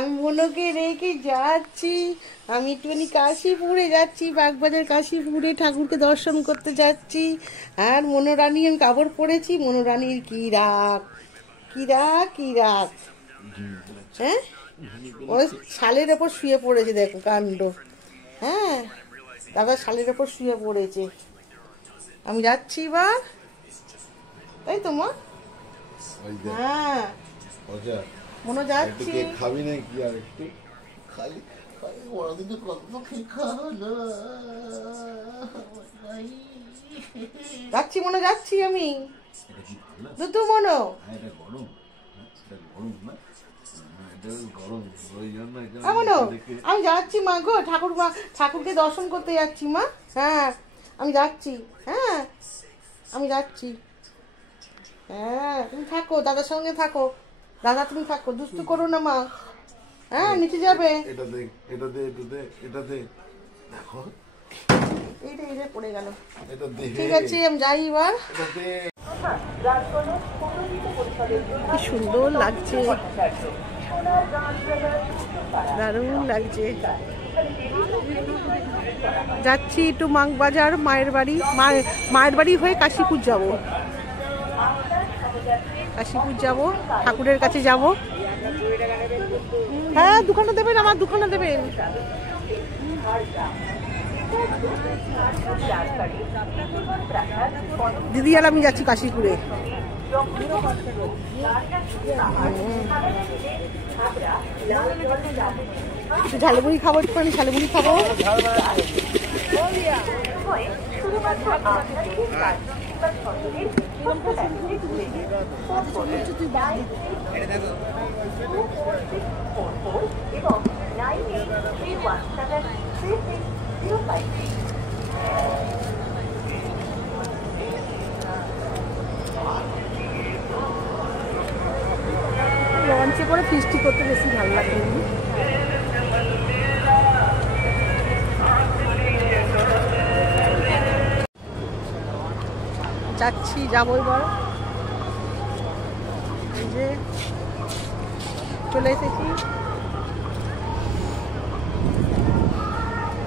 আমি মনোকে রেখে যাচ্ছি। আমি একটুখানি কাশীপুরে যাচ্ছি, বাগবাজার কাশীপুরে ঠাকুরকে দর্শন করতে যাচ্ছি। আর মনোরানী আমি কাপড় পরেছি, মনোরানীর কি রাগ, কি রাগ, কি রাগ। হ্যাঁ, ওই শালের ওপর শুয়ে পড়েছে, দেখো কাণ্ড। হ্যাঁ, দাদা শালের ওপর শুয়ে পড়েছে। আমি যাচ্ছি বা, তাই তো মা? হ্যাঁ মনে যাচ্ছি। খাবি না কি আর একটু খালি যাচ্ছি মনে, যাচ্ছি আমি দুধু মনো। আমি যাচ্ছি মা গো, ঠাকুরকে দর্শন করতে যাচ্ছি মা। হ্যাঁ আমি যাচ্ছি, হ্যাঁ আমি যাচ্ছি। হ্যাঁ তুমি থাকো, দাদার সঙ্গে থাকো। দাদা তুমি থাকো, দুষ্টু করো না মা। হ্যাঁ নিচে যাবে। এটা দে, এটা দে, এটা দে, এটা দে। দেখো এইটা এইটা পড়ে গেল। এটা দে। ঠিক আছে আমি যাই এবার। এটা দে। কি সুন্দর লাগছে, দারুণ লাগছে। যাচ্ছি একটু বাগবাজার মায়ের বাড়ি, মায়ের বাড়ি হয়ে কাশীপুর যাব। কাশীপুর যাব, ঠাকুরের কাছে যাব। হ্যাঁ দুখানা দেবেন, আমার দুখানা দেবেন। দিদি আর আমি যাচ্ছি কাশীপুরে। একটু ঝালমুড়ি খাবো, একটুখানি ঝালমুড়ি খাবো। লঞ্চে করে ফিস্টি করতে বেশি ভালো লাগে। যাচ্ছি, যাবো এবার। যে চলে এসেছি,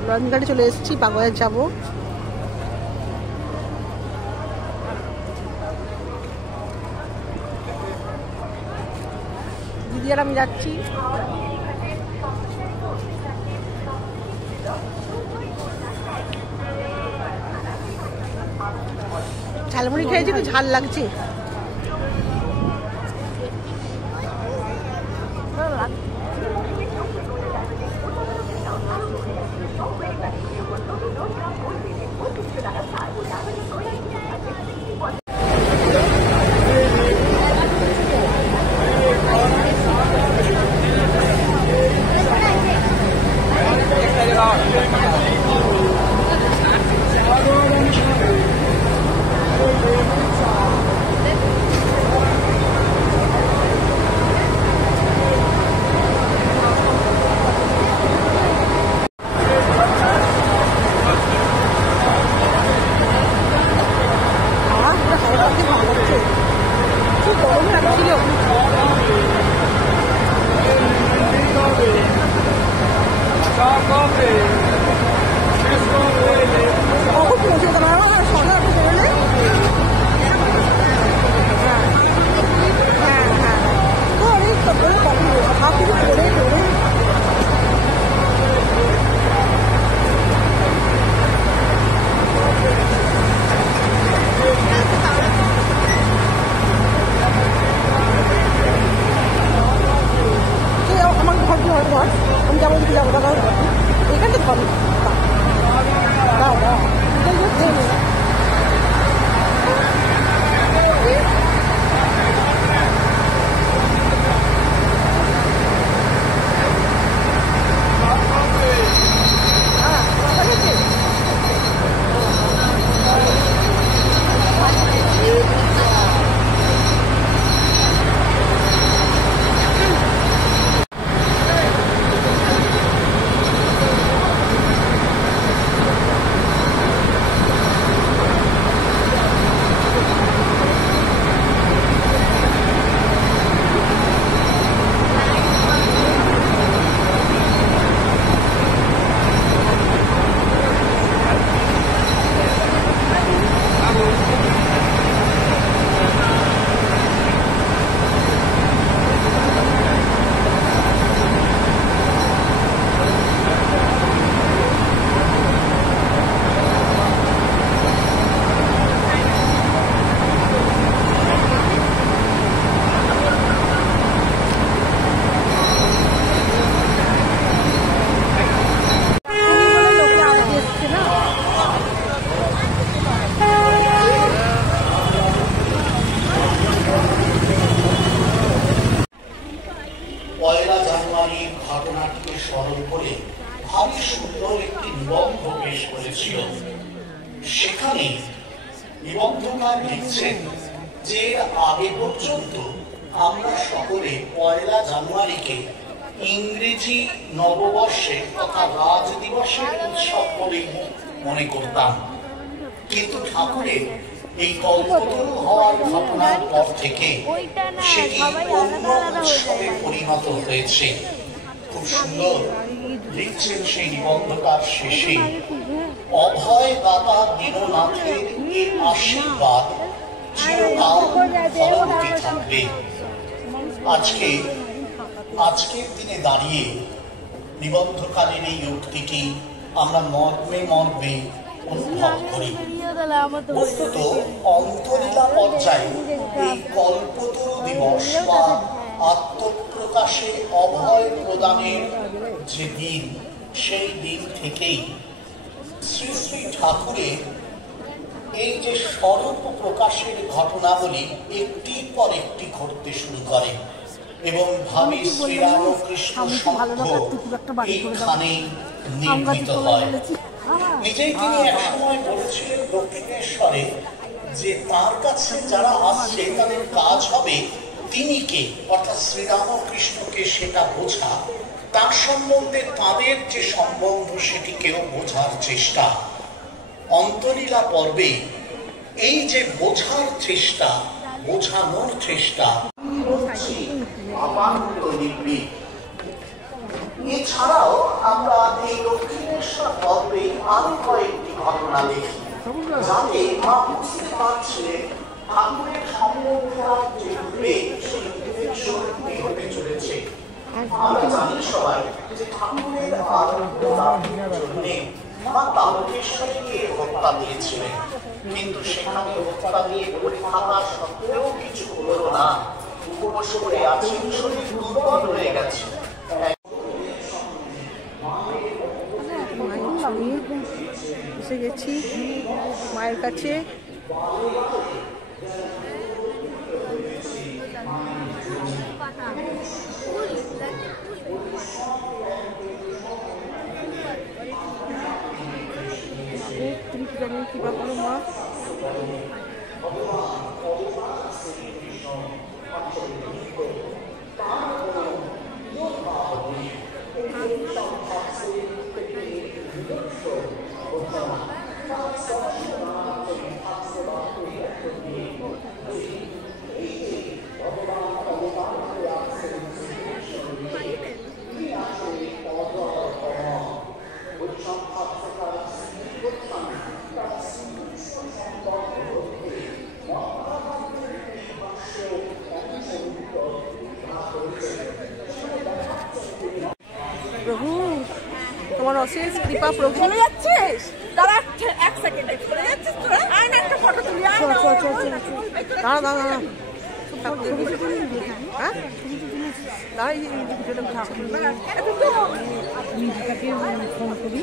লঞ্চ গাড়ি চলে এসেছি, বাগবাজার যাবো। দিদি আর আমি যাচ্ছি। ঝালমুড়ি খেয়েছি তো ঝাল লাগছে। জানুয়ারির ঘটনাটিকে স্মরণ করে ভারী সুন্দর একটি নিবন্ধ পেশ করেছিল। সেখানে নিবন্ধকার লিখছেন যে আগে পর্যন্ত আমরা সকলে 1 জানুয়ারিকে ইংরেজি নববর্ষে তথা রাজ দিবসের উৎসব বলে মনে করতাম, কিন্তু ঠাকুরের এই কল্পতরু হওয়ার ঘটনার পর থেকে সেটি অন্য উৎসবে পরিণত হয়েছে। খুব সুন্দর লিখছেন সেই নিবন্ধকার শেষে, অভয় দাতা দীননাথের এই আশীর্বাদ চিরকাল ফলবতী থাকবে। আজকের দিনে দাঁড়িয়ে নিবন্ধকারের এই উক্তিটি আমরা মর্মে মর্মে অনুভব করি। বস্তুত অন্তলীলা পর্যায়ে এই কল্পতরু দিবস বা আত্মপ্রকাশে অভয় প্রদানের যে দিন, সেই দিন থেকেই শ্রী শ্রী ঠাকুরের এই যে স্বরূপ প্রকাশের ঘটনাবলী একটির পর একটি ঘটতে শুরু করে এবং ভাবি শ্রীরামকৃষ্ণ সংঘ এইখানেই নির্মিত হয়। নিজেই তিনি একসময় বলেছিলেন দক্ষিণেশ্বরে যে তার কাছে যারা আসছে তাদের কাজ হবে তিনি কে, অর্থাৎ শ্রীরামকৃষ্ণকে সেটা বোঝা, তার সম্বন্ধে তাদের যে সম্বন্ধ সেটিকেও বোঝার চেষ্টা। অন্তলীলা পর্বে এই যে বোঝার চেষ্টা, বোঝানোর চেষ্টা, এছাড়াও আমরা এই দক্ষিণেশ্বর পর্বে আরো কয়েকটি ঘটনা দেখি যাতে মা বুঝতে পারছিলেন ঠাকুরের সম্বন্ধে যে বিবেক, সেই বিবেক সত্যি হতে চলেছে। আমরা জানি সবাই যে ঠাকুরের আরোগ্য লাভের জন্য মা তারকেশ্বরীকে হত্যা দিয়েছিলেন, কিন্তু সেখানে হত্যা দিয়ে পড়ে থাকা সত্ত্বেও কিছু হলো না, উপবাস করে আছেন, শরীর দুর্বল হয়ে গেছে। এসে গেছি মায়ের কাছে। তুমি কি জানেন কি ব্যাপার মা? প্রভু তোমার অশেষ কৃপা প্রভু। চলে যাচ্ছিস? দাঁড়া এক সেকেন্ডে, চলে যাচ্ছিস তোরা? আয় না একটা ফটো তুলি। আয় না, দাঁড়া দাঁড়া দাঁড়া, হ্যাঁ দাঁড়া, নিজেটাকে ফোন করি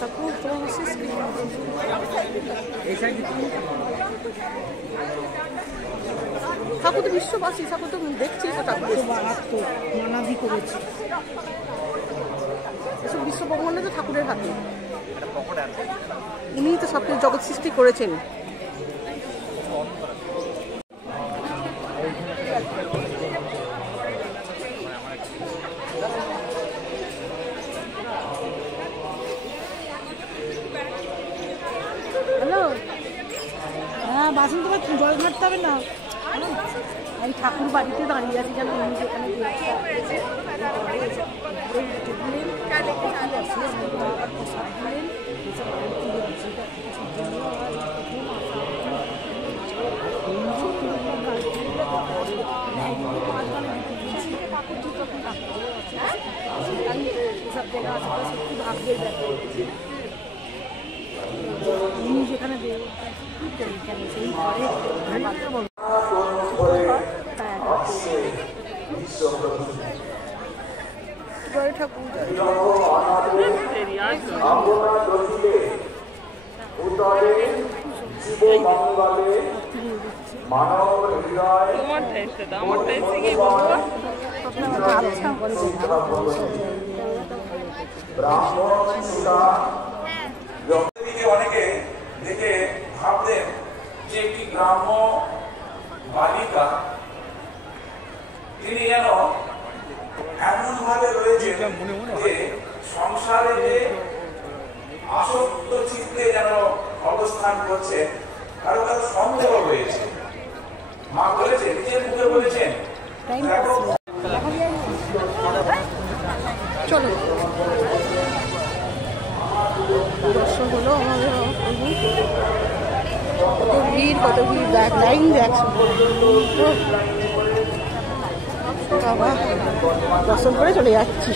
ঠাকুর তোমার অশেষ কৃপা। ঠাকুর তো বিশ্ববাসী, ঠাকুর তো দেখছি মানাদি করেছি। এসব বিশ্ব ব্রহ্মাণ্ড তো ঠাকুরের হাতে, উনি তো সব জগৎ সৃষ্টি করেছেন। হ্যালো, হ্যাঁ বাসন তোমার জল ঘাটতে হবে না। আমি ঠাকুর বাড়িতে দাঁড়িয়ে আছি যেন উনি যেখানে সব জায়গা আশেপাশে সত্যি ভাগ্যের ব্যাপার। উনি যেখানে সেই ঘরে জয় ঠাকুর জয়। অনেকে দেখে ভাবতেন যে একটি গ্রাম্য বালিকা তিনি যেন এমন ভাবে রয়েছে যে সংসারে যে আসক্ত চিত্তে যেন অবস্থান করছে, কারো কারো সন্দেহ হয়েছে। মা বলেছে, নিজের মুখে বলেছেন, চলো দর্শন হলো আমাদের কত ভিড় দেখ, লাইন দেখ বাবা। দর্শন করে চলে যাচ্ছি।